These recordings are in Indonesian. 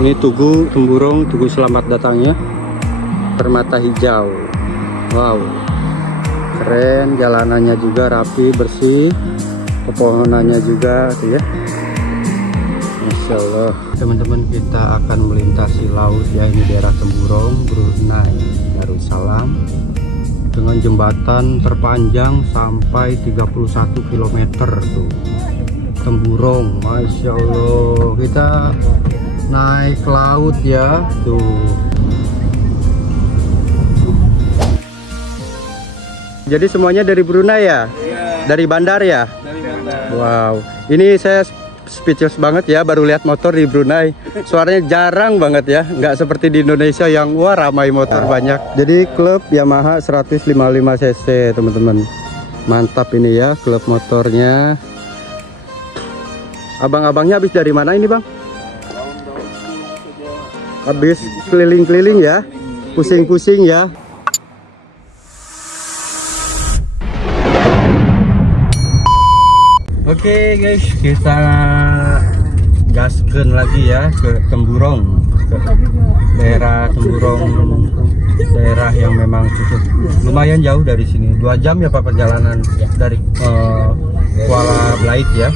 Ini Tugu Temburong, Tugu selamat datangnya. Permata hijau. Wow. Keren, jalanannya juga rapi, bersih. Pepohonannya juga tuh ya. Masya Allah. Teman-teman, kita akan melintasi laut ya. Ini daerah Temburong, Brunei Darussalam. Dengan jembatan terpanjang sampai 31 km tuh. Temburong, Masya Allah. Kita naik laut ya tuh. Jadi semuanya dari Brunei ya? Dari bandar ya? Dari bandar. Wow, ini saya speechless banget ya, baru lihat motor di Brunei. Suaranya jarang banget ya, nggak seperti di Indonesia yang wah ramai motor banyak. Jadi klub Yamaha 155 cc teman-teman. Mantap ini ya klub motornya. Abang-abangnya habis dari mana ini bang? Habis keliling-keliling ya, pusing-pusing ya. Oke guys, kita gaskeun lagi ya ke Temburong, ke daerah Temburong, daerah yang memang cukup lumayan jauh dari sini. 2 jam ya Pak perjalanan dari Kuala Belait ya.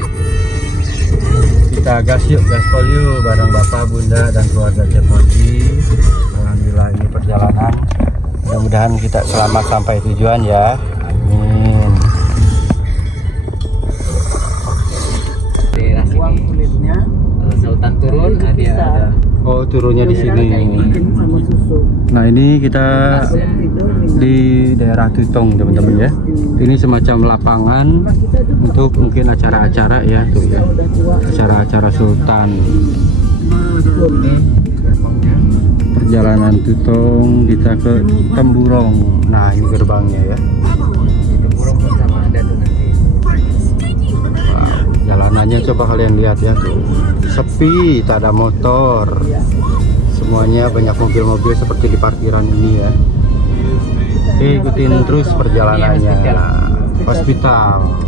Kita gas yuk, gaspol yuk bareng Bapak, Bunda dan keluarga Cepoji. Alhamdulillah ini perjalanan. Mudah-mudahan kita selamat sampai tujuan ya. Amin. Uang kulitnya kalau sultan turun dia ada. Oh, turunnya di sini. Sama susu. Nah, ini kita di daerah Tutong teman-teman ya. Ini semacam lapangan untuk mungkin acara-acara ya tuh ya. Acara-acara sultan. Perjalanan Tutong kita ke Temburong. Nah, ini gerbangnya ya. Di Temburong sama ada tuh nanti. Jalanannya coba kalian lihat ya tuh, sepi, tak ada motor, semuanya banyak mobil-mobil seperti di parkiran ini ya. Ikutin terus perjalanannya. Hospital,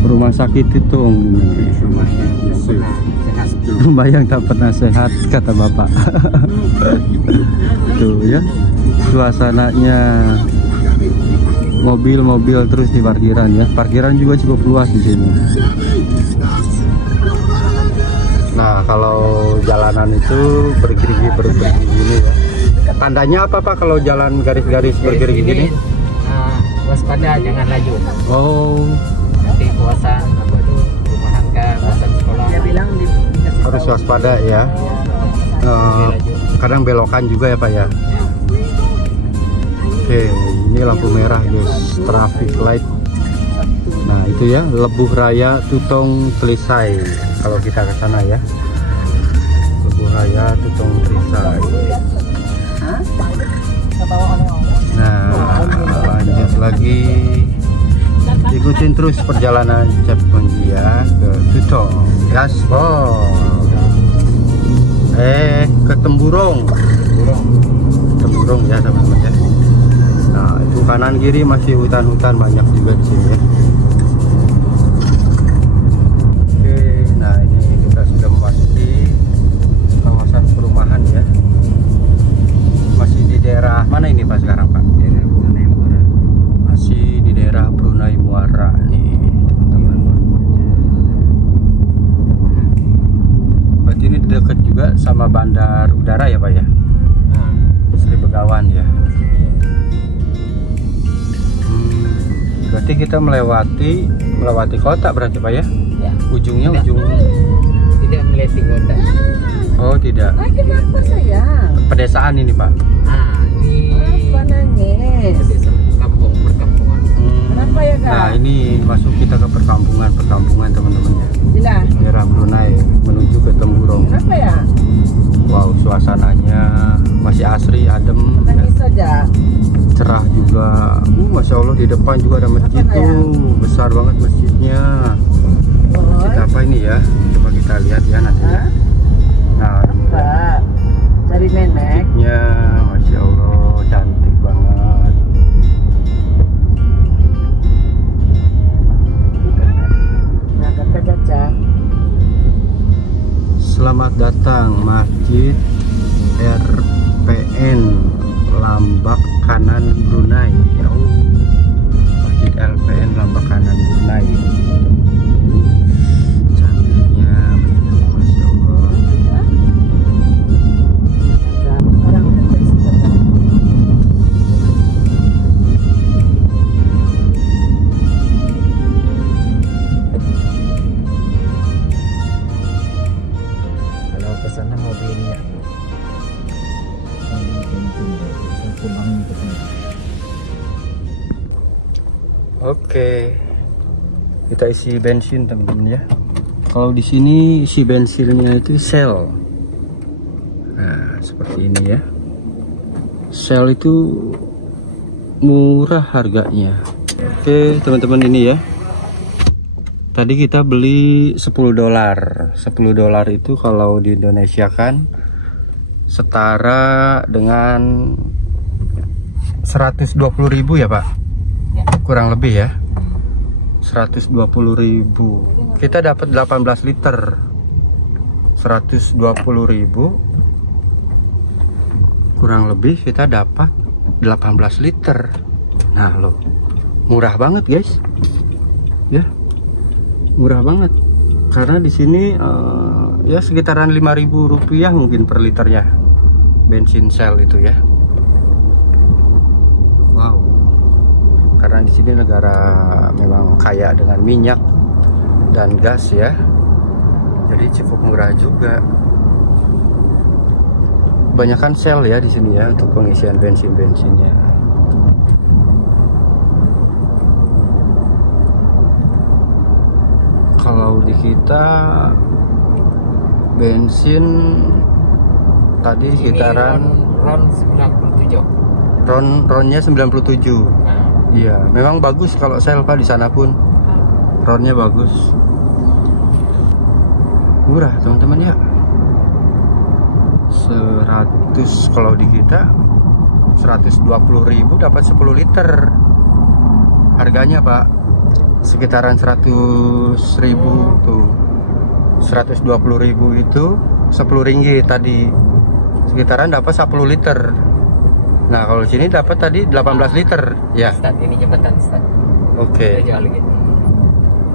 rumah sakit Tutong ini, rumah yang tak pernah sehat kata bapak. Tuh ya, suasananya. Mobil-mobil terus di parkiran ya. Parkiran juga cukup luas di sini. Nah, kalau jalanan itu bergerigi gini ya. Tandanya apa Pak kalau jalan garis-garis bergerigi gini? Waspada, jangan laju. Oh. Nanti puasa apa tuh rumahan ke puasa sekolah. Dia bilang harus waspada ya. Kadang belokan juga ya Pak ya. Oke, ini lampu merah guys, traffic light. Nah itu ya, Lebuh Raya Tutong Tlisay. Kalau kita ke sana ya, Lebuh Raya Tutong Tlisay. Nah lanjut lagi, ikutin terus perjalanan Cepoji ya ke Tutong. Gaspol. Ke Temburong. Temburong ya teman-teman ya. Nah itu kanan kiri masih hutan-hutan banyak juga di sini ya. Oke, nah ini kita sudah memasuki kawasan perumahan ya. Masih di daerah mana ini Pak sekarang Pak? Daerah Brunei Muara. Masih di daerah Brunei Muara nih teman-teman. Berarti ini dekat juga sama bandar udara ya Pak ya? Sri Begawan ya. Berarti kita melewati kota berarti Pak ya? Ya. Ujungnya tidak. Ujung tidak melewati kota. Oh tidak. Kenapa sayang? Pedesaan ini Pak. Ini apa nangis? perkampungan. Kenapa ya Kak? Nah ini masuk kita ke perkampungan teman-teman ya. Jelas. Daerah Brunei menuju ke Temburong. Kenapa ya? Wow, suasananya masih asri, adem. Nangis saja. Cerah juga. Masya Allah di depan juga ada masjid tuh, besar banget masjidnya. Masjid apa ini ya? Coba kita lihat ya nanti. Nah, ini Pak, cari nenek. masjidnya, Masya Allah cantik banget. Nah, kakak Caca. Selamat datang belakang Masjid RPN Lambak Kanan Brunei. Oh, Masjid RPN Lambak Kanan Brunei. Cantiknya, Masya Allah. Kalau ke sana mau beli minyak. Oke, kita isi bensin teman-teman ya. Kalau di sini isi bensinnya itu Shell. Nah, seperti ini ya. Shell itu murah harganya. Oke, teman-teman ini ya. Tadi kita beli 10 dolar. 10 dolar itu kalau di Indonesia kan setara dengan 120.000 ya, Pak? Kurang lebih ya. 120.000. Kita dapat 18 liter. 120.000 kurang lebih kita dapat 18 liter. Nah, loh. Murah banget, guys. Ya. Murah banget. Karena di sini ya sekitaran 5.000 rupiah mungkin per liternya bensin Shell itu ya. Wow. Karena di sini negara memang kaya dengan minyak dan gas ya. Jadi cukup murah juga. Kebanyakan Shell ya di sini ya untuk pengisian bensinnya. Kalau di kita bensin tadi sekitaran ron 97. ronnya 97. Nah, Iya, memang bagus kalau Shell Pak di sana pun. Ronnya bagus. Murah, teman-teman ya. 100 kalau di kita 120.000 dapat 10 liter. Harganya, Pak, sekitaran 100.000 tuh. 120.000 itu 10 ringgit tadi. Sekitaran dapat 10 liter. Nah, kalau sini dapat tadi 18 liter, ya. Start ini jembatan start. Oke. Kita jalan gitu.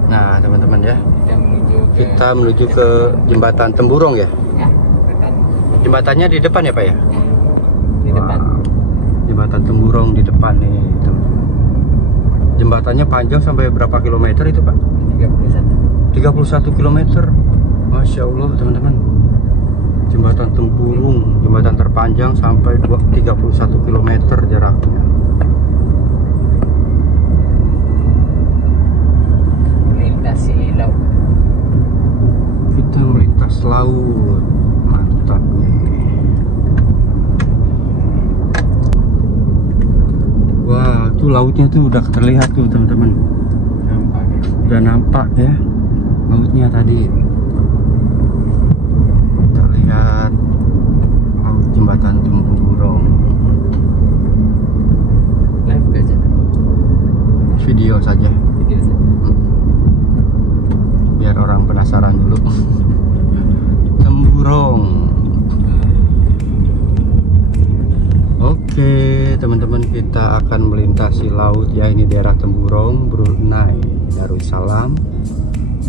Nah, teman-teman ya, Kita menuju kita menuju ke jembatan Temburong ya. ya, jembatan Jembatannya di depan ya, Pak ya? di depan. Jembatan Temburong di depan nih, teman-teman. Jembatannya panjang sampai berapa kilometer itu, Pak? 31 kilometer. Masya Allah, teman-teman. Jembatan Temburong, jembatan terpanjang sampai 31 kilometer jaraknya. Melintasi laut. Kita melintas laut. Mantap nih. Wah, tuh lautnya tuh udah terlihat tuh, teman-teman. Nampak ya? Udah nampak ya lautnya tadi. Kita lihat laut jembatan Temburong. Live aja. Video saja. Video saja. Biar orang penasaran dulu. Temburong. Oke, teman-teman, kita akan melintasi laut ya. Ini daerah Temburong, Brunei Darussalam,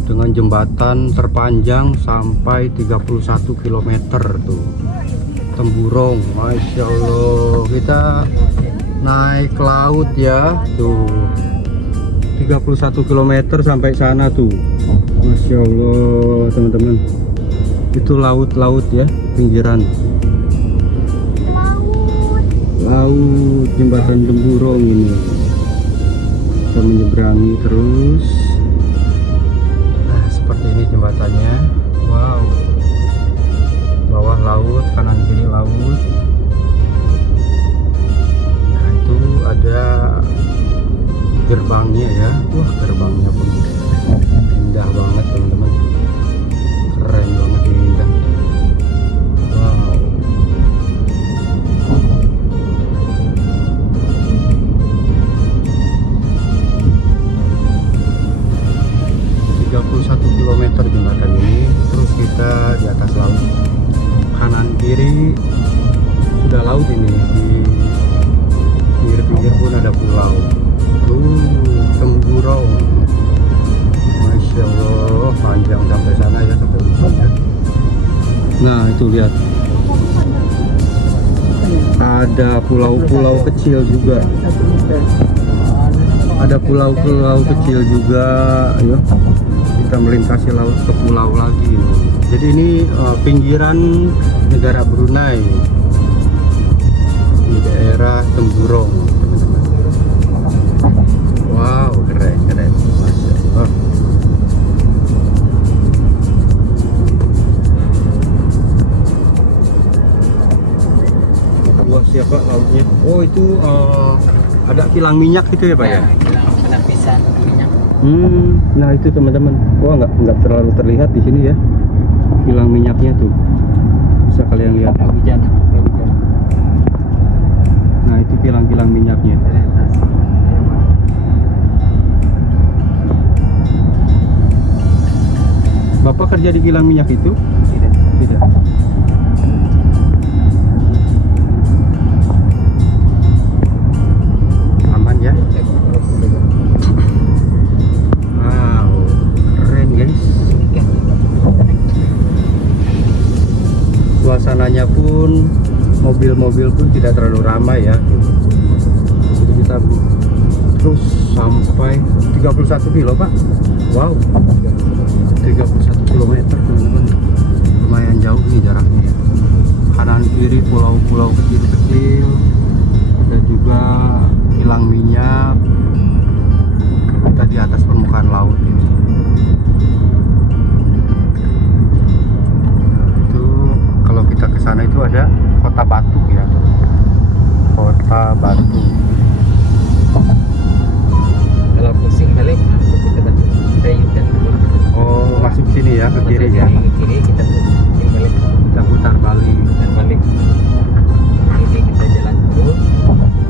dengan jembatan terpanjang sampai 31 km tuh. Temburong, Masya Allah. Kita naik laut ya, tuh 31 km sampai sana tuh. Masya Allah, teman-teman. Itu laut-laut ya, pinggiran laut jembatan Temburong ini. Kita menyeberangi terus. Nah, seperti ini jembatannya. Wow. Bawah laut, kanan kiri laut. Nah, itu ada gerbangnya ya. Wah, gerbangnya pun indah banget, teman-teman. Keren banget, ini indah. Wow. 31 km jembatan ini, terus kita di atas laut. kiri sudah laut ini. Di pinggir-pinggir pun ada pulau. Temburong. Masya Allah, panjang sampai sana ya, sampai ujung ya. Nah itu lihat, ada pulau-pulau kecil juga. Ada pulau-pulau kecil juga. Ayo kita melintasi laut ke pulau lagi. Jadi ini pinggiran negara Brunei di daerah Temburong, teman-teman. Wow, keren, keren. Masya Allah. Luas ya Pak lautnya. Oh itu ada kilang minyak gitu ya Pak ya? Penapisan minyak. Nah itu teman-teman. Wah nggak terlalu terlihat di sini ya. Kilang minyaknya tuh. Bisa kalian lihat. Hujan. Nah itu kilang-kilang minyaknya. Bapak kerja di kilang minyak itu? Tidak. Tidak. Aman ya? Wow, keren guys. Suasananya pun, mobil-mobil pun tidak terlalu ramai ya. Jadi kita terus sampai 31 kilo Pak. Wow, 31 km teman-teman. Lumayan jauh nih jaraknya ya. Kanan kiri pulau-pulau kecil-kecil, dan juga kilang minyak. Kita di atas permukaan laut ini. Itu kalau kita ke sana itu ada Kota Batu ya. Kota Batu. Kalau pusing balik, kita batu. Kita U-turn dulu. Oh, masuk sini ya, ke kiri ya. Ke kiri kita pusing balik. Kita putar balik. Dan balik. Ini kita jalan terus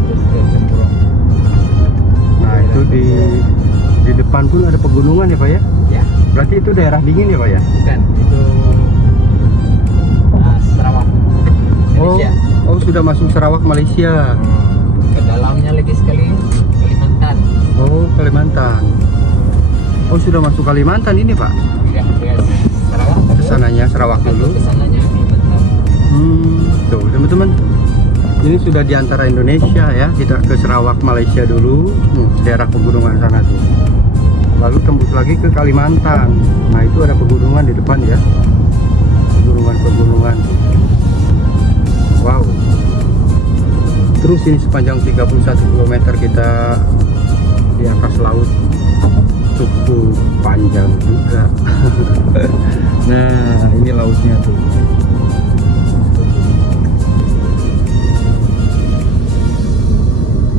ke Temburong. Nah, itu di depan pun ada pegunungan ya, Pak ya? Ya, Berarti itu daerah dingin ya, Pak ya? bukan itu Sarawak, Malaysia. Oh, sudah masuk Sarawak, Malaysia. Ke dalamnya lagi sekali Kalimantan. Oh, Kalimantan. Oh, sudah masuk Kalimantan ini, Pak? Ya, Sarawak. Kesananya Sarawak dulu. Kesananya Kalimantan. Tuh, teman-teman. Ini sudah di antara Indonesia ya. Kita ke Sarawak, Malaysia dulu. Daerah pegunungan sana tuh. Lalu tembus lagi ke Kalimantan. Nah, itu ada pegunungan di depan ya. Pegunungan. Wow. Terus ini sepanjang 31 km kita di atas laut. Cukup panjang juga. Nah, ini lautnya tuh.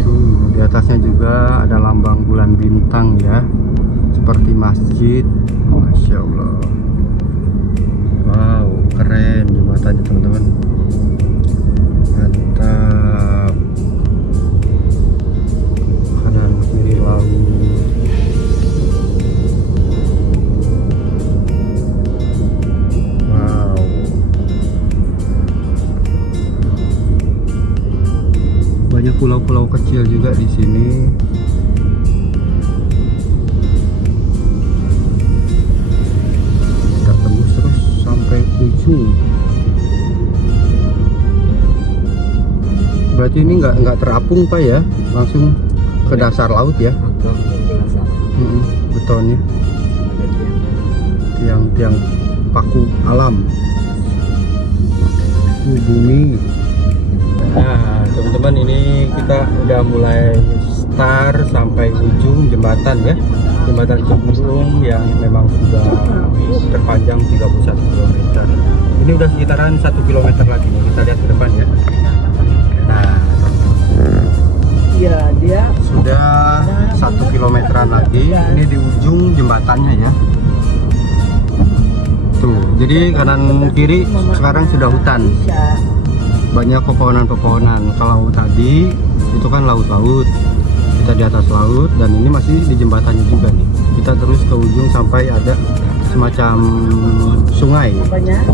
Tuh, di atasnya juga ada lambang bulan bintang ya. Seperti masjid. Masya Allah. Wow, keren jembatannya teman-teman. Mantap. Kanan kiri laut. Wow. Banyak pulau-pulau kecil juga di sini. Kita tembus terus sampai ujung. Berarti ini nggak terapung Pak ya, langsung ke dasar laut ya. Untuk penjelasan Betonnya, ada tiang-tiang paku alam, bumi. Nah teman-teman, ini kita udah mulai start sampai ujung jembatan ya, jembatan Temburong yang memang sudah terpanjang 31 km. Ini udah sekitaran 1 km lagi nih, kita lihat ke depan ya. Nah, Iya, dia sudah 1 kilometeran lagi. Ini di ujung jembatannya ya. Tuh, jadi kanan kiri sekarang sudah hutan. Banyak pepohonan-pepohonan. Kalau tadi itu kan laut-laut. Kita di atas laut dan ini masih di jembatannya juga nih. Kita terus ke ujung sampai ada semacam sungai. banyak.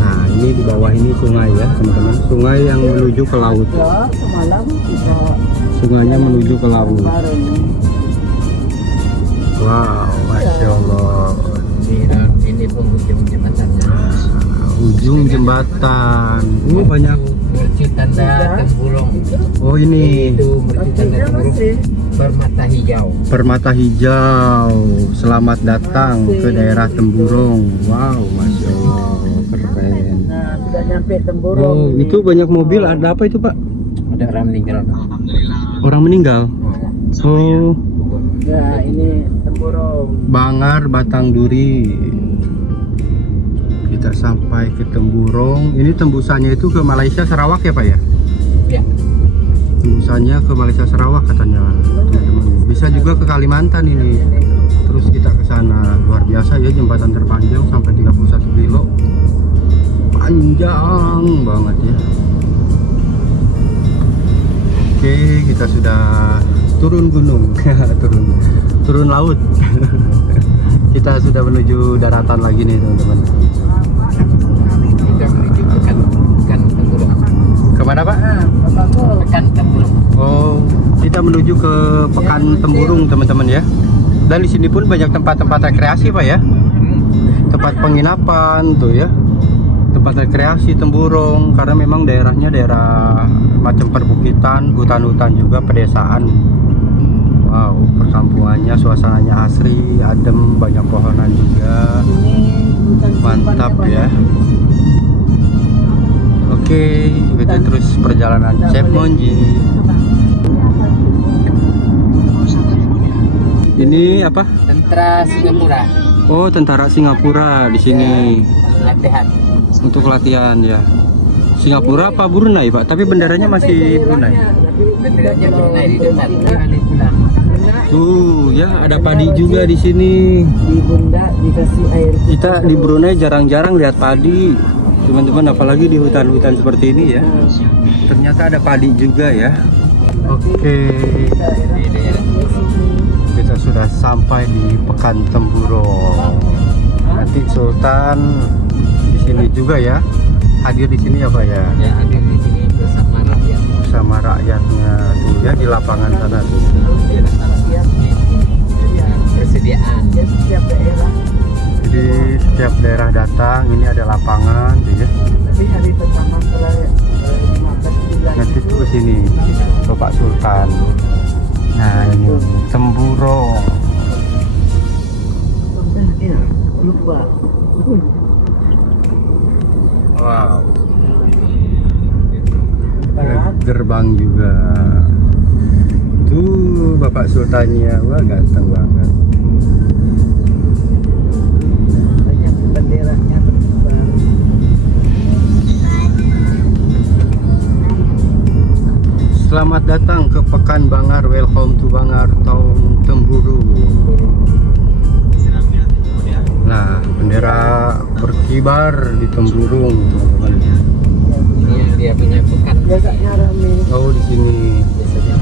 Nah, ini di bawah ini sungai ya teman-teman, sungai yang menuju ke laut. Ya, semalam kita Sungainya menuju ke laut. bareng. Wow, masya Allah. Ini penghujung jembatannya. Ujung jembatan. Banyak. Mercu tanda Temburong. Oh ini Itu mercu tanda Artinya Temburong masih bermata hijau. permata hijau. Selamat datang ke daerah Temburong. Wow, masya Allah, keren. nah, sudah nyampe Temburong. Oh, ini. itu banyak mobil. Ada apa itu Pak? Ada orang meninggal. Orang meninggal. Oh, Ya, ini Temburong. Bangar Batang Duri. Kita sampai ke Temburong. Ini tembusannya itu ke Malaysia Sarawak ya Pak ya? Ya. Tembusannya ke Malaysia Sarawak katanya. Teman-teman. Bisa juga ke Kalimantan ini. Terus kita ke sana. Luar biasa ya, jembatan terpanjang sampai 31 kilo. Panjang banget ya. Oke, kita sudah turun gunung. turun laut. Kita sudah menuju daratan lagi nih teman-teman. Kita menuju pekan Temburong. Kemana Pak? Pekan Temburong. Oh, kita menuju ke Pekan Temburung teman-teman ya. Dan di sini pun banyak tempat-tempat rekreasi Pak ya. Tempat penginapan tuh ya. Tempat rekreasi Temburung, karena memang daerahnya daerah macam perbukitan, hutan-hutan juga, pedesaan. Wow, perkampungannya suasananya asri, adem, banyak pohonan juga. Ini hutan Mantap simpannya ya. banyak. Oke, kita terus perjalanan Chef Monji. Ini apa? Tentara Singapura. Oh, tentara Singapura di sini Latihan. untuk latihan ya. Singapura apa Brunei Pak? Tapi benderanya masih Brunei. Benderanya Brunei di depan. Di pulang. Tuh ya, ada padi juga di sini. Di Bunda dikasih air. Kita di Brunei jarang-jarang lihat padi, teman-teman, apalagi di hutan-hutan seperti ini ya. Ternyata ada padi juga ya. Oke, Di daerah kita sudah sampai di Pekan Temburong. Nanti Sultan di sini juga ya, hadir di sini ya Pak ya, ya hadir di sini bersama rakyat. bersama rakyatnya tuh ya di lapangan sana tuh. Persediaan. Ya, setiap daerah. Jadi setiap daerah datang, ini ada lapangan tuh ya. Tapi hari pertama setelah 15 bulan Nanti itu ke sini Bapak Sultan. Nah ini Temburong. ya, lupa. Wow. Barat. Gerbang juga. Tuh Bapak Sultannya, wah ganteng banget. Banyak benderanya berkibar. Selamat datang ke Pekan Bangar, welcome to Bangar Town Temburung. Nah, bendera berkibar di Temburung, teman-teman. Ini yang dia punya pekan. Biasanya rame. Oh, di sini Biasanya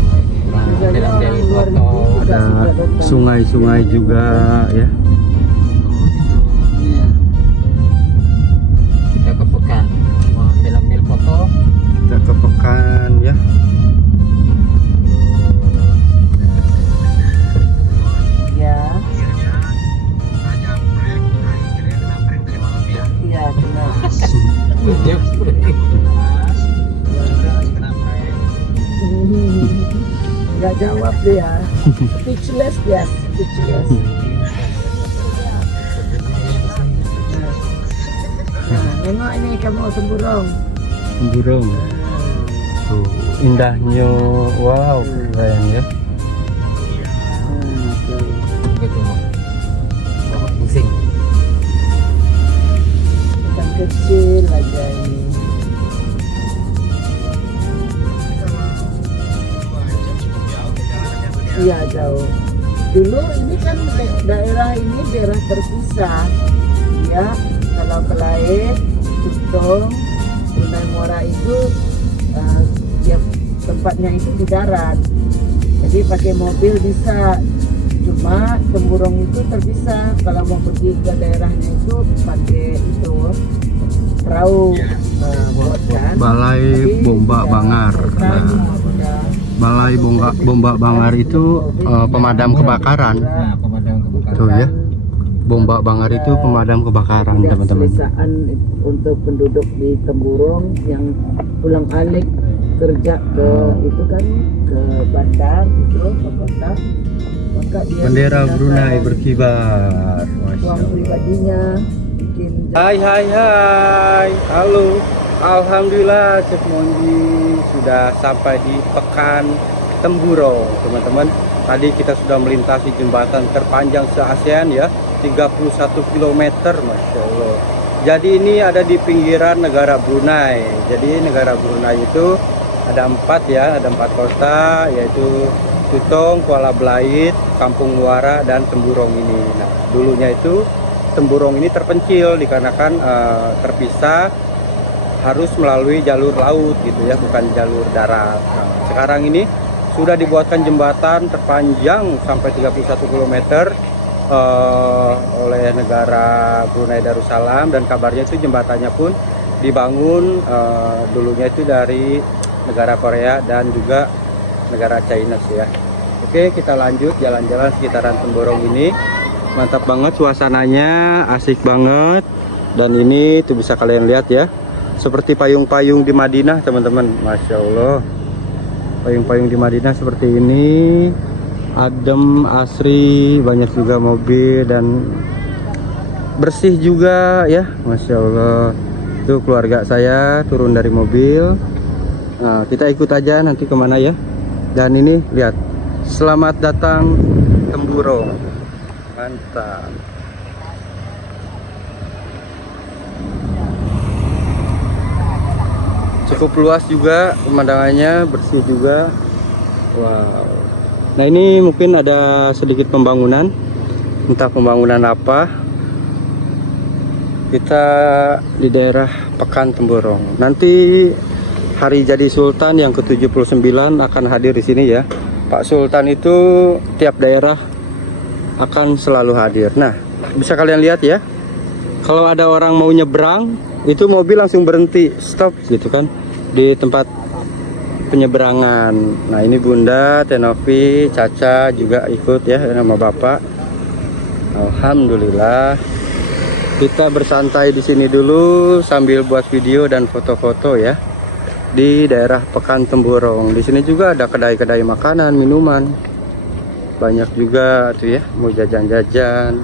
orang jalan-jalan luar foto. negeri juga ada sudah datang. sungai-sungai juga ya. Kita ke pekan. Mau ambil foto. Kita ke Pekan ya. Ya, iya benar. Nggak jawab dia. Speechless dia, speechless. Nah, nengok ini kamu Temburong. Temburung. Tuh, indahnya. Wow, keren ya. Gitu mau. Pusing. Bukan kecil aja ini. Iya jauh. Dulu ini kan daerah ini daerah terpisah. Ya, kalau Kelait, Tutong, Brunei Muara itu tiap tempatnya itu di darat. Jadi pakai mobil bisa. Cuma Temburong itu terpisah. Kalau mau pergi ke daerahnya itu pakai itu perahu buat kan. Balai Bomba Bangar. Nah, Balai Bomba Bangar itu pemadam kebakaran. Nah, pemadam kebakaran. Tuh ya. Bomba Bangar itu pemadam kebakaran, teman-teman. Desaan untuk penduduk di Temburong yang pulang alik kerja ke itu kan ke bandar gitu ke kota, maka dia Bendera menggunakan Brunei berkibar. Masya uang Allah. pribadinya bikin Hai hai hai, halo. Alhamdulillah Chef Monji sudah sampai di Pekan Temburong, teman-teman. Tadi kita sudah melintasi jembatan terpanjang se-ASEAN ya, 31 km, Masya Allah. Jadi ini ada di pinggiran negara Brunei. Jadi negara Brunei itu ada 4 ya, ada 4 kota, yaitu Tutong, Kuala Belait, Kampung Muara, dan Temburong ini. Nah, dulunya itu Temburong ini terpencil dikarenakan terpisah, harus melalui jalur laut gitu ya, bukan jalur darat. Nah, sekarang ini sudah dibuatkan jembatan terpanjang sampai 31 km oleh negara Brunei Darussalam, dan kabarnya itu jembatannya pun dibangun dulunya itu dari negara Korea dan juga negara China sih ya. Oke, kita lanjut jalan-jalan sekitaran Temburong ini. Mantap banget suasananya, asik banget. Dan ini tuh bisa kalian lihat ya, seperti payung-payung di Madinah, teman-teman. Masya Allah, payung-payung di Madinah seperti ini, adem, asri, banyak juga mobil dan bersih juga ya. Masya Allah. Tuh keluarga saya turun dari mobil. Nah, kita ikut aja nanti kemana ya. Dan ini lihat, selamat datang Temburong. Mantap. Cukup luas juga pemandangannya, bersih juga. Wow. Nah, ini mungkin ada sedikit pembangunan, entah pembangunan apa. Kita di daerah Pekan Temburong. Nanti hari jadi Sultan yang ke-79 akan hadir di sini ya. Pak Sultan itu tiap daerah akan selalu hadir. Nah, bisa kalian lihat ya, kalau ada orang mau nyebrang, itu mobil langsung berhenti, stop gitu kan, di tempat penyeberangan. Nah, ini Bunda, Tenovi, Caca juga ikut ya, nama Bapak. Alhamdulillah. Kita bersantai di sini dulu sambil buat video dan foto-foto ya. Di daerah Pekan Temburong. Di sini juga ada kedai-kedai makanan, minuman. Banyak juga tuh ya, mau jajan-jajan.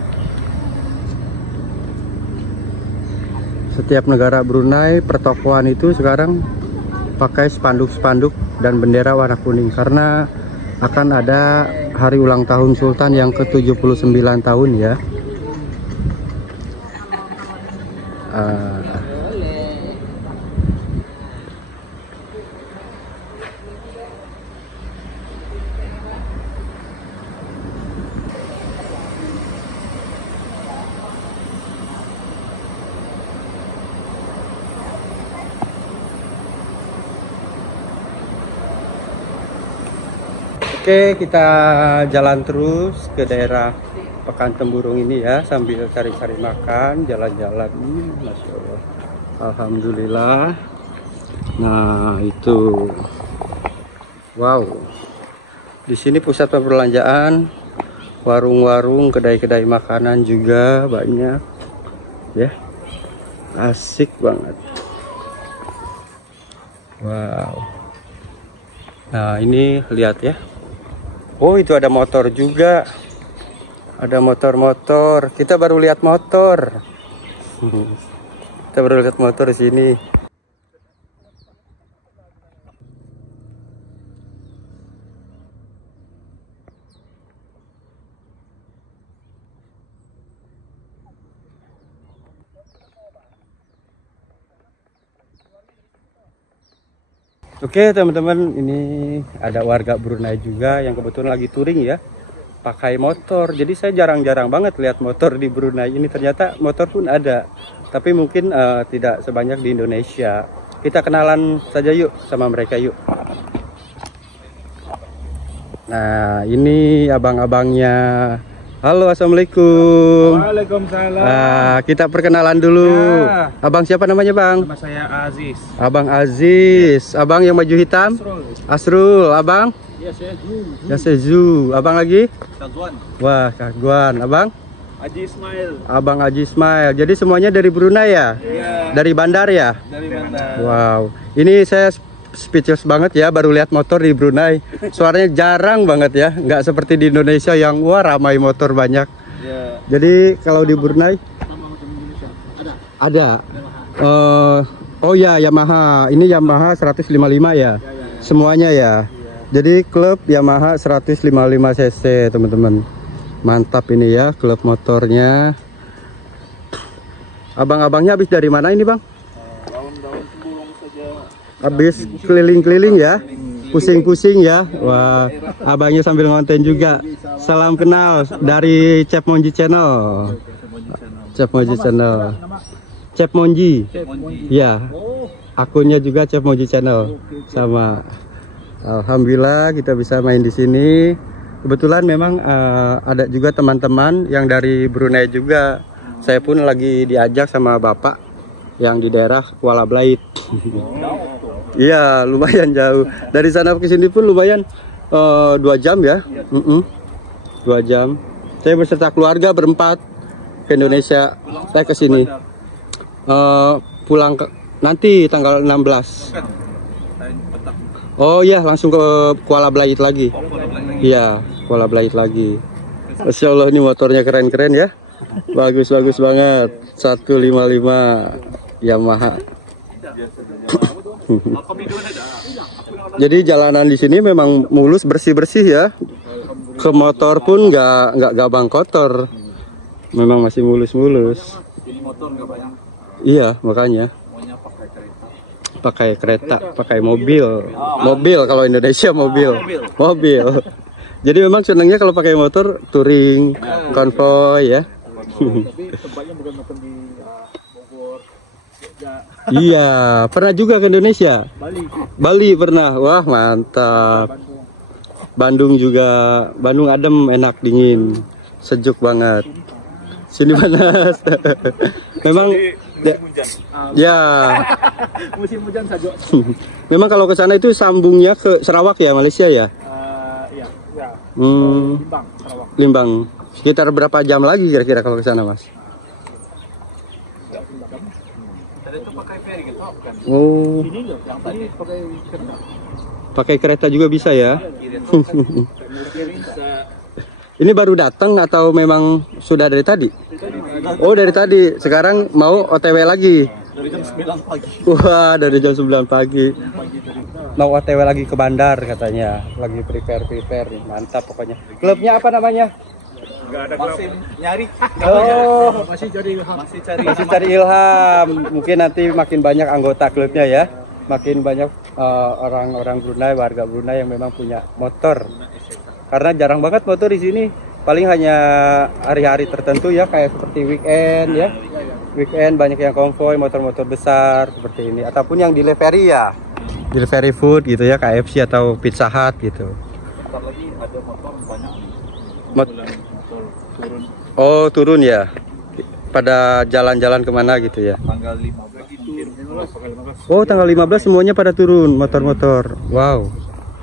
Setiap negara Brunei pertokoan itu sekarang pakai spanduk-spanduk dan bendera warna kuning karena akan ada hari ulang tahun Sultan yang ke-79 tahun ya. Oke, kita jalan terus ke daerah Pekan Temburong ini ya, sambil cari-cari makan, jalan-jalan. Masya Allah. Alhamdulillah. Nah, itu. Wow. Di sini pusat perbelanjaan, warung-warung, kedai-kedai makanan juga banyak. Ya. Asik banget. Wow. Nah, ini lihat ya. Oh, itu ada motor juga. Ada motor-motor. Kita baru lihat motor. Kita baru lihat motor di sini. Oke teman-teman, ini ada warga Brunei juga yang kebetulan lagi touring ya, pakai motor. Jadi saya jarang-jarang banget lihat motor di Brunei ini. Ternyata motor pun ada, tapi mungkin tidak sebanyak di Indonesia. Kita kenalan saja yuk sama mereka yuk. Nah, ini abang-abangnya Halo, assalamualaikum. Waalaikumsalam. Kita perkenalan dulu. Ya. Abang siapa namanya, Bang? Nama saya Aziz. Abang Aziz. Abang yang baju hitam? Asrul. Abang? Ya Sezu. Abang lagi? Kagwan. Wah, Kagwan. Abang? Haji Ismail. Abang Haji Ismail. Jadi semuanya dari Brunei ya? Iya. Dari bandar ya? Dari Bandar. Wow. Ini saya speechless banget ya, baru lihat motor di Brunei. Suaranya jarang banget ya, nggak seperti di Indonesia yang wah ramai motor banyak. Ya. Jadi kalau di Brunei ada. Oh ya, Yamaha. Ini Yamaha 155 ya. Semuanya ya. Jadi klub Yamaha 155 cc, teman-teman. Mantap ini ya klub motornya. Abang-abangnya habis dari mana ini, Bang? Daun-daun temburung saja. Habis keliling-keliling ya, pusing-pusing ya. Wah, abangnya sambil ngonten juga. Salam kenal dari Chef Monji Channel. Chef Monji Channel. Chef Monji. Ya, akunnya juga Chef Monji Channel. Sama. Alhamdulillah kita bisa main di sini. Kebetulan memang ada juga teman-teman yang dari Brunei juga. Saya pun lagi diajak sama bapak yang di daerah Kuala Belait. Iya, lumayan jauh. Dari sana ke sini pun lumayan 2 jam ya. 2 jam. Saya beserta keluarga berempat ke Indonesia. Saya ke sini. Pulang nanti tanggal 16. Oh iya, langsung ke Kuala Belait lagi. Iya, Kuala Belait lagi. Masya Allah, ini motornya keren-keren ya. Bagus-bagus banget. 155 Yamaha. Jadi jalanan di sini memang mulus, bersih-bersih ya. Ke motor pun nggak gampang kotor. Memang masih mulus-mulus. Iya, makanya. Pakai kereta, pakai mobil. Mobil kalau Indonesia mobil. Jadi memang senangnya kalau pakai motor touring, konvoy ya. Iya, pernah juga ke Indonesia. Bali pernah. Wah, mantap. Bandung juga. Bandung adem, enak, dingin, sejuk banget. Sini panas. Memang ya. Musim hujan saja. Memang kalau ke sana itu sambungnya ke Sarawak ya, Malaysia ya? Iya. Limbang, Sarawak. Limbang. Sekitar berapa jam lagi kira-kira kalau ke sana, Mas? Tadi itu pakai ferry gitu, bukan? Oh, Ini loh, yang tadi pakai kereta. pakai kereta juga bisa ya? Bisa. Ini baru datang atau memang sudah dari tadi? Oh, dari tadi. Sekarang mau OTW lagi. Dari jam 9 pagi. Wah, dari jam 9 pagi. Mau OTW lagi ke bandar katanya. Lagi prepare. Mantap pokoknya. Klubnya apa namanya? Enggak ada masih nyari. Oh, Masih cari ilham. Mungkin nanti makin banyak anggota klubnya ya. Makin banyak orang-orang Brunei, warga Brunei yang memang punya motor. Karena jarang banget motor di sini. Paling hanya hari-hari tertentu ya, kayak seperti weekend ya. Weekend banyak yang konvoy motor-motor besar seperti ini, ataupun yang delivery ya. Delivery food gitu ya, KFC atau Pizza Hut gitu. Bentar lagi ada motor banyak. Motor Turun Oh, turun ya. Pada jalan-jalan kemana gitu ya. tanggal 15. Oh, tanggal 15 semuanya pada turun motor-motor. Wow.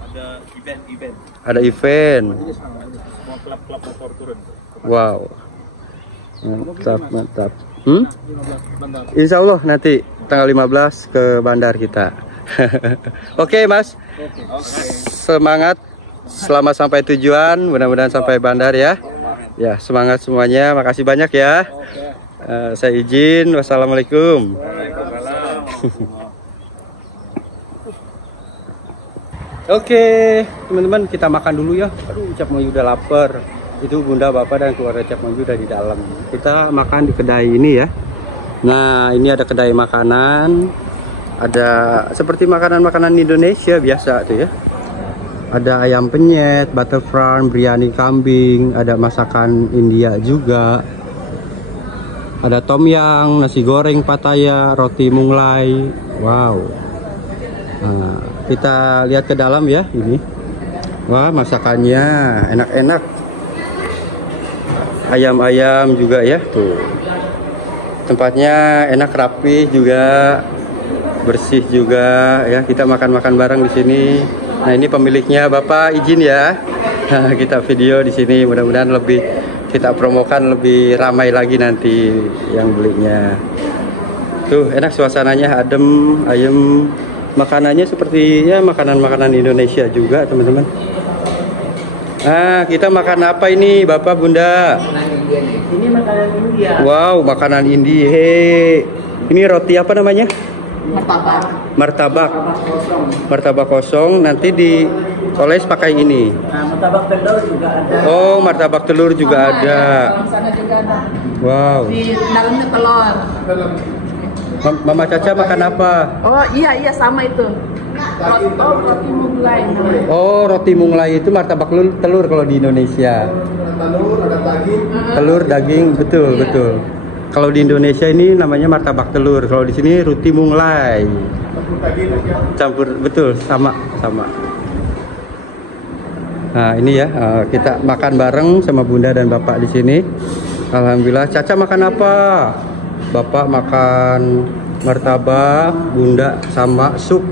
Ada event. Ada event. Semua klub-klub motor turun. Wow. Mantap. Insya Allah nanti tanggal 15 ke bandar kita. Oke, Mas. Semangat. Selamat sampai tujuan. Mudah-mudahan sampai bandar ya. Ya, semangat semuanya. Makasih banyak ya. Saya izin. Wassalamualaikum. Oke, teman-teman, kita makan dulu ya. Aduh, Cap Monju udah lapar. Itu Bunda, Bapak, dan keluarga Cap Monju udah di dalam. Kita makan di kedai ini ya. Nah, ini ada kedai makanan. Ada seperti makanan-makanan Indonesia biasa tuh ya. Ada ayam penyet, butterfran, biryani kambing, ada masakan India juga. Ada tom yum, nasi goreng Pattaya, roti munglai. Wow. Nah, kita lihat ke dalam ya ini. Wah, masakannya enak-enak. ayam-ayam juga ya tuh. Tempatnya enak, rapi juga, bersih juga ya. Kita makan-makan bareng di sini. Nah, ini pemiliknya, Bapak izin ya. Nah, kita video di sini, mudah-mudahan lebih kita promokan lebih ramai lagi nanti yang belinya. Tuh, enak suasananya, adem, ayem. Makanannya seperti ya makanan-makanan Indonesia juga, teman-teman. Nah, kita makan apa ini, Bapak, Bunda? Ini makanan India. Wow, makanan India. Hei. Ini roti apa namanya? Martabak. Martabak. Kosong. Martabak kosong, nanti dioles pakai ini. Nah, martabak telur juga ada. Oh, martabak telur juga ada. Sana juga ada. Wow. Di dalamnya telur. Mama Caca makan apa? Oh iya sama itu. Roti mulai. Oh, roti munglai itu martabak telur kalau di Indonesia. Telur, daging, betul, betul. Kalau di Indonesia ini namanya martabak telur. Kalau di sini roti munglai. Campur, betul, sama. Nah, ini ya, kita makan bareng sama Bunda dan Bapak di sini. Alhamdulillah. Caca makan apa? Bapak makan martabak, Bunda sama sup.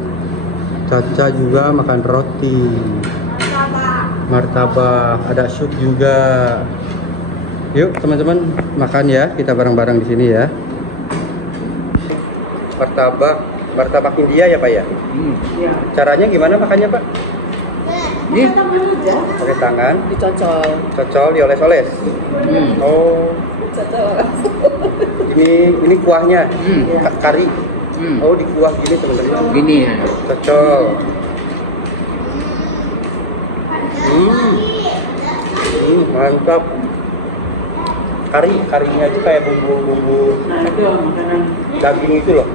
Caca juga makan roti. Martabak, ada sup juga. Yuk teman-teman makan ya, kita bareng-bareng di sini ya. Martabak India ya Pak ya? Iya. Caranya gimana makannya Pak? Ini Pakai tangan, dicocol. cocol, dioles-oles. Oh, ini kuahnya, kari. Oh, di kuah gini teman-teman. Gini ya. Cocol. Mantap. Karinya itu kayak bumbu Nah, itu makanan. daging itu loh.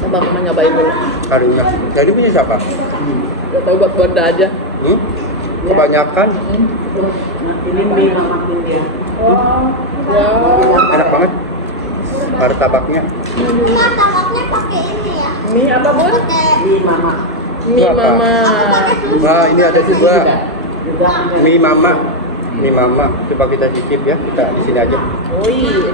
Coba mama nyobain dulu. Karinya. Jadi punya siapa? Gak tahu buat Bunda aja. Kebanyakan. Nah, ini mie mama India. Enak banget. Martabaknya. Martabaknya pakai ini ya. Mie apa Bun? Mie mama. Mie mama. Wah, ini ada juga. Juga ada. Mie mama. Mie mama. Coba kita cicip ya. Kita di sini aja. Oh iya.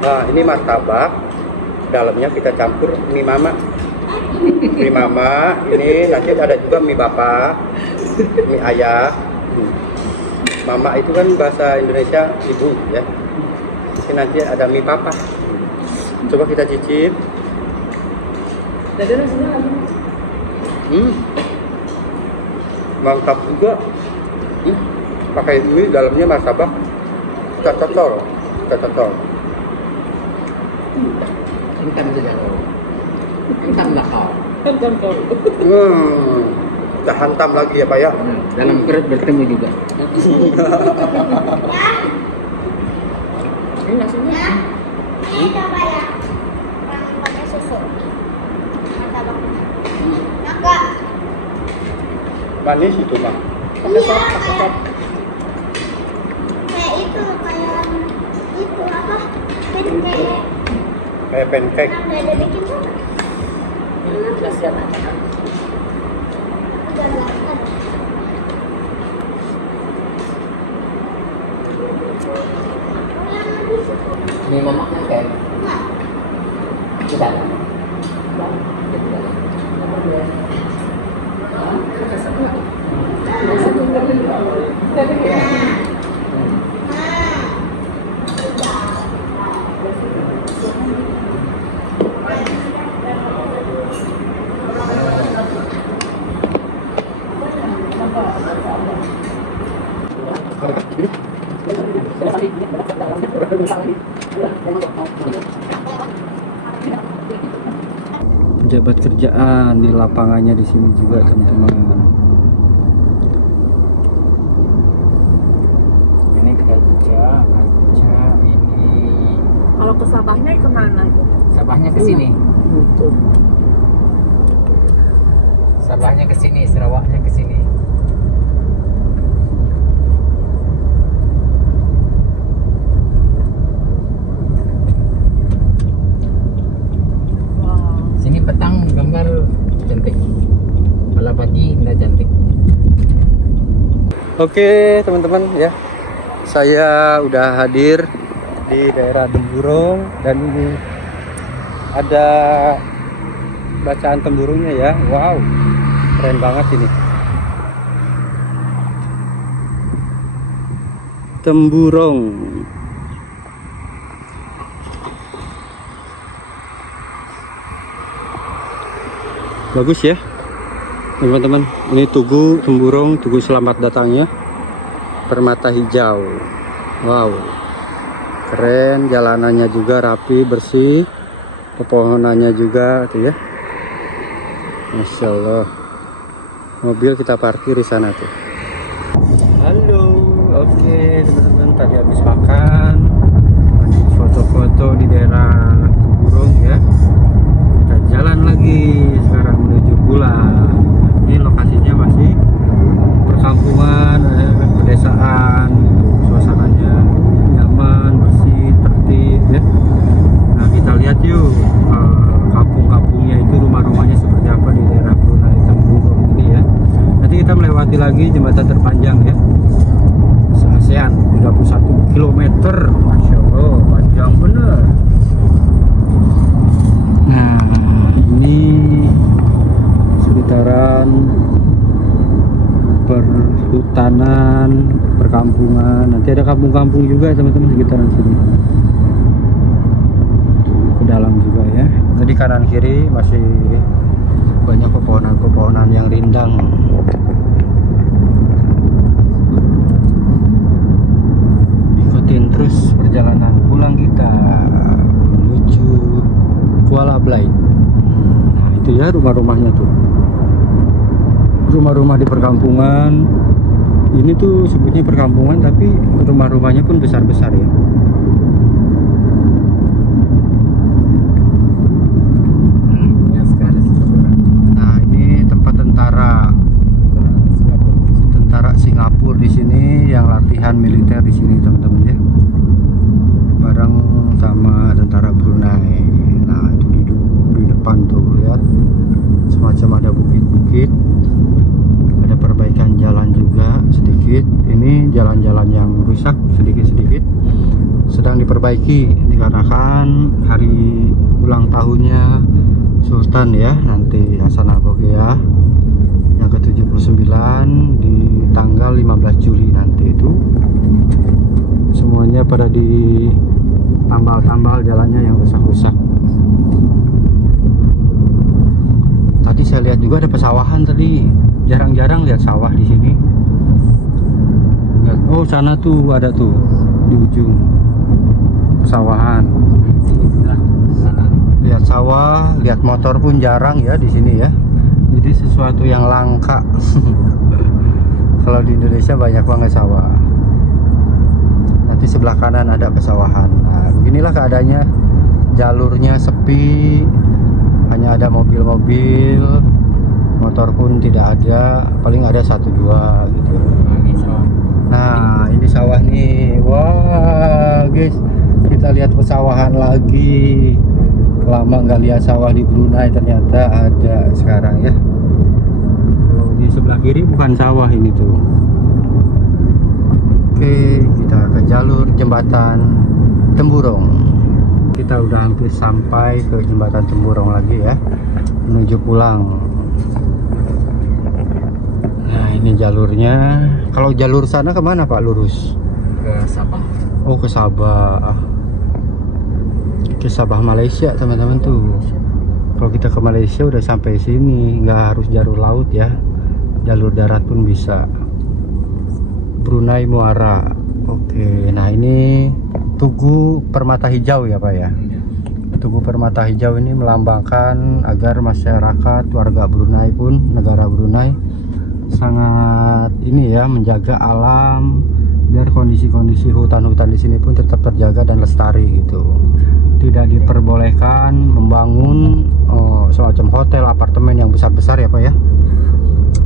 Nah, ini martabak. Dalamnya kita campur mie mama. Mie mama. Ini nanti ada juga mie bapak, mie ayah. Mama itu kan bahasa Indonesia ibu ya. Ini nanti ada mie papa. Coba kita cicip. Dadan sini lagi. Mantap juga. Pakai mie dalamnya martabak. Kita cocol. Entam juga. Entam lah kau. Kita hantam lagi ya Pak ya. Dalam perut bertemu juga. Ini nasinya. Ini coba ya. Yang pakai susu. Martabaknya. Enggak. Manis itu Mak. Pakai sop, pakai sop. Kayak itu apa? Pancake. Kayak pancake. Yang udah bikin tuh. Kasihan aja. Udah makan. Ini mama kayak. Kita. Pejabat kerjaan di lapangannya di sini juga teman-teman. Ini kerja ini. Kalau ke Sabahnya kemana? Sabahnya ke sini. Sabahnya ke sini, Sarawaknya ke sini. Sini petang gambar cantik. Malam pagi udah cantik. Oke teman-teman ya, saya udah hadir di daerah Temburong dan ini ada bacaan temburungnya ya. Wow, keren banget ini. Temburong. Bagus ya teman-teman, ini Tugu Temburong, Tugu selamat datangnya, permata hijau. Wow, keren, jalanannya juga rapi, bersih, pepohonannya juga tuh ya. Masya Allah, mobil kita parkir di sana tuh. Halo, oke teman-teman, tadi habis makan, foto-foto di daerah Temburong ya. Kita jalan lagi sekarang menuju pulang. Ini lokasinya masih perkampungan, pedesaan, suasananya nyaman, bersih, tertib ya. Nah kita lihat yuk kampung-kampungnya itu, rumah-rumahnya seperti apa di daerah Brunei Temburong ini ya. Nanti kita melewati lagi jembatan terpanjang ya, se-ASEAN, 31 km. Masya Allah, panjang bener. Nah ini sekitaran perhutanan, perkampungan. Nanti ada kampung-kampung juga teman-teman sekitaran sini, ke dalam juga ya. Tadi kanan kiri masih banyak pepohonan-pepohonan yang rindang. Ikutin terus perjalanan pulang kita menuju Kuala Belait. Nah itu ya rumah-rumahnya tuh, rumah-rumah di perkampungan. Ini tuh sebutnya perkampungan tapi rumah-rumahnya pun besar-besar ya. Nah ini tempat tentara Singapura di sini yang latihan militer di sini teman-teman ya, bareng sama tentara Brunei. Nah itu di depan tuh lihat, semacam ada bukit-bukit, ada perbaikan jalan juga sedikit. Ini jalan-jalan yang rusak sedikit-sedikit sedang diperbaiki dikarenakan hari ulang tahunnya Sultan ya, nanti Hasanabogeyah yang ke-79 di tanggal 15 Juli nanti. Itu semuanya pada di tambal-tambal jalannya yang rusak-rusak. Tadi saya lihat juga ada pesawahan tadi, jarang-jarang lihat sawah di sini. Lihat, oh sana tuh ada tuh di ujung pesawahan. Lihat sawah, lihat motor pun jarang ya di sini ya. Jadi sesuatu yang langka. Kalau di Indonesia banyak banget sawah. Nanti sebelah kanan ada pesawahan. Nah, beginilah keadaannya, jalurnya sepi, hanya ada mobil-mobil, motor pun tidak ada, paling ada 1-2 gitu. Nah ini sawah nih, wah guys, kita lihat pesawahan lagi. Lama nggak lihat sawah di Brunei, ternyata ada sekarang ya. Kalau di sebelah kiri bukan sawah ini tuh. Oke, kita ke jalur jembatan Temburong. Kita udah hampir sampai ke jembatan Temburong lagi ya, menuju pulang. Nah ini jalurnya. Kalau jalur sana kemana Pak? Lurus Ke Sabah. Oh ke Sabah. Ke Sabah Malaysia teman-teman tuh. Kalau kita ke Malaysia udah sampai sini, nggak harus jalur laut ya, jalur darat pun bisa. Brunei Muara. Oke, nah ini Tugu Permata Hijau ya Pak ya. Tugu Permata Hijau ini melambangkan agar masyarakat warga Brunei pun, negara Brunei sangat ini ya, menjaga alam, biar kondisi-kondisi hutan-hutan di sini pun tetap terjaga dan lestari gitu. Tidak diperbolehkan membangun semacam hotel, apartemen yang besar-besar ya Pak ya.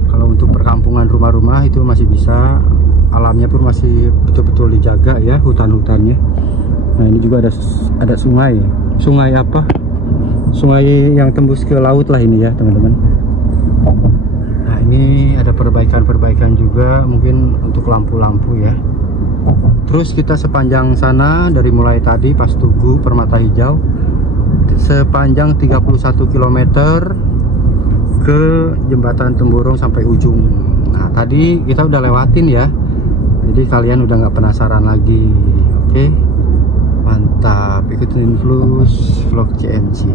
Kalau untuk perkampungan, rumah-rumah itu masih bisa, alamnya pun masih betul-betul dijaga ya, hutan-hutannya. Nah ini juga ada sungai. Sungai apa? Sungai yang tembus ke laut lah ini ya teman-teman. Nah ini ada perbaikan-perbaikan juga mungkin untuk lampu-lampu ya. Terus kita sepanjang sana dari mulai tadi pas Tugu Permata Hijau sepanjang 31 km ke jembatan Temburung sampai ujung. Nah tadi kita udah lewatin ya, jadi kalian udah nggak penasaran lagi. Oke, mantap, ikutin terus vlog CMC.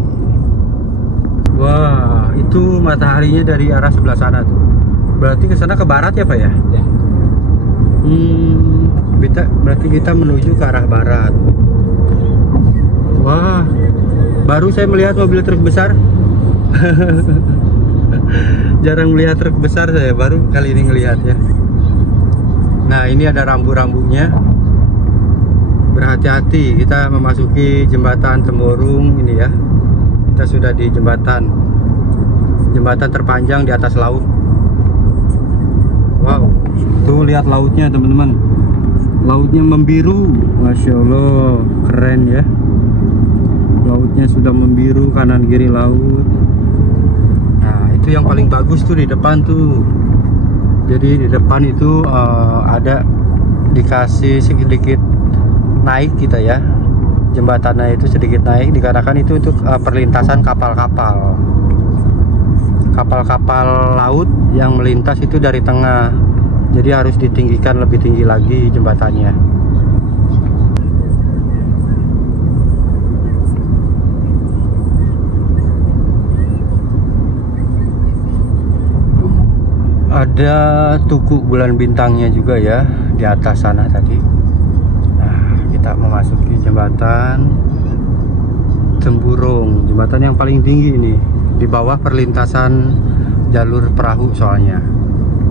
Wah, itu mataharinya dari arah sebelah sana tuh. Berarti ke sana ke barat ya Pak ya? Ya. Berarti kita menuju ke arah barat. Wah, baru saya melihat mobil truk besar. Jarang melihat truk besar, saya baru kali ini ngelihat ya. Nah ini ada rambu-rambunya. Berhati-hati, kita memasuki jembatan Temburung ini ya. Kita sudah di jembatan terpanjang di atas laut. Wow, tuh lihat lautnya teman-teman. Lautnya membiru, masya Allah, keren ya. Lautnya sudah membiru kanan kiri laut. Nah itu yang paling bagus tuh di depan tuh. Jadi di depan itu ada dikasih sedikit naik kita ya. Jembatannya itu sedikit naik dikarenakan itu untuk perlintasan kapal-kapal laut yang melintas itu dari tengah, jadi harus ditinggikan lebih tinggi lagi jembatannya. Ada tugu bulan bintangnya juga ya di atas sana tadi. Kita memasuki jembatan Temburung, jembatan yang paling tinggi ini, di bawah perlintasan jalur perahu soalnya.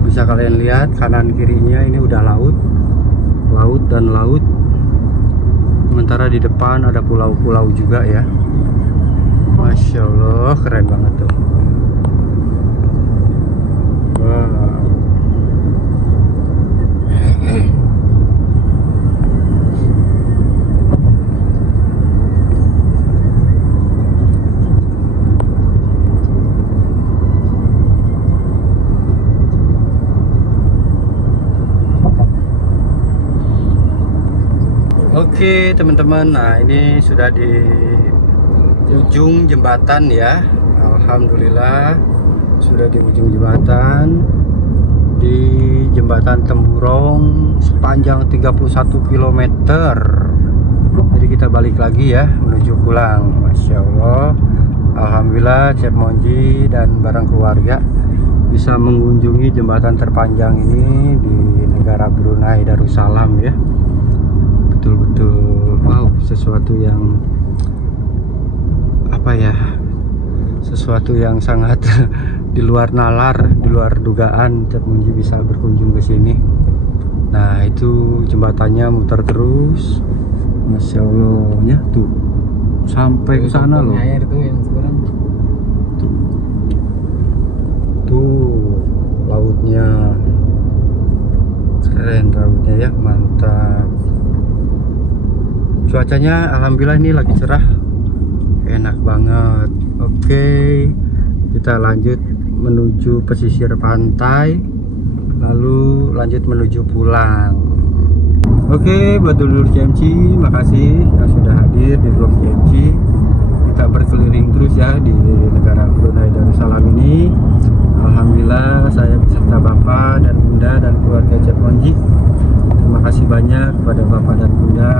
Bisa kalian lihat kanan kirinya ini udah laut dan laut. Sementara di depan ada pulau-pulau juga ya. Masya Allah, keren banget tuh. Wow. Oke teman-teman, nah ini sudah di ujung jembatan ya. Alhamdulillah sudah di ujung jembatan, di jembatan Temburung sepanjang 31 km. Jadi kita balik lagi ya menuju pulang. Masya Allah, alhamdulillah Chef Monji dan bareng keluarga bisa mengunjungi jembatan terpanjang ini di negara Brunei Darussalam ya. Betul-betul wow, sesuatu yang apa ya, sesuatu yang sangat di luar nalar, di luar dugaan Chef Monji bisa berkunjung ke sini. Nah itu jembatannya muter terus, masya Allah ya, tuh sampai ke sana loh. Air tuh yang sekarang. Tuh lautnya keren, lautnya ya, mantap. Cuacanya alhamdulillah ini lagi cerah, enak banget. Oke, kita lanjut menuju pesisir pantai, lalu lanjut menuju pulang. Oke, buat dulur CMC, makasih yang sudah hadir di vlog CMC. Kita berkeliling terus ya di negara Brunei Darussalam ini. Alhamdulillah saya beserta Bapak dan Bunda dan keluarga Chef Monji. Terima kasih banyak kepada Bapak dan Bunda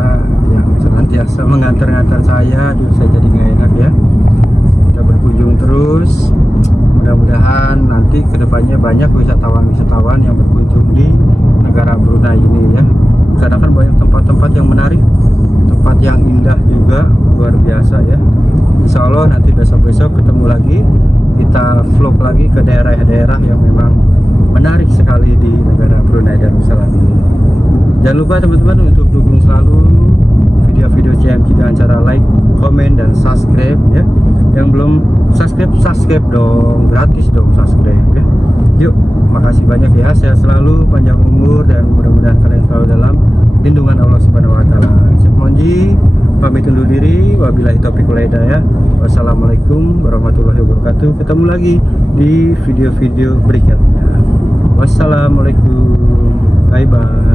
yang senantiasa mengantar-ngantar saya. Dulu saya jadi nggak enak ya. Kita berkunjung terus. Mudah-mudahan nanti kedepannya banyak wisatawan-wisatawan yang berkunjung di negara Brunei ini ya. Karena kan banyak tempat-tempat yang menarik, tempat yang indah juga, luar biasa ya. Insya Allah nanti besok-besok ketemu lagi, kita vlog lagi ke daerah-daerah yang memang menarik sekali di negara Brunei Darussalam ini. Jangan lupa teman-teman untuk dukung selalu video-video CMC dengan cara like, komen, dan subscribe ya. Yang belum subscribe dong, gratis dong subscribe ya. Yuk, makasih banyak ya, sehat selalu, panjang umur, dan mudah-mudahan kalian selalu dalam lindungan Allah Subhanahu wa taala. Chef Monji pamit undur diri, wabillahi taufiq wal hidayah. Wassalamualaikum warahmatullahi wabarakatuh. Ketemu lagi di video-video berikutnya. Wassalamualaikum. Bye bye.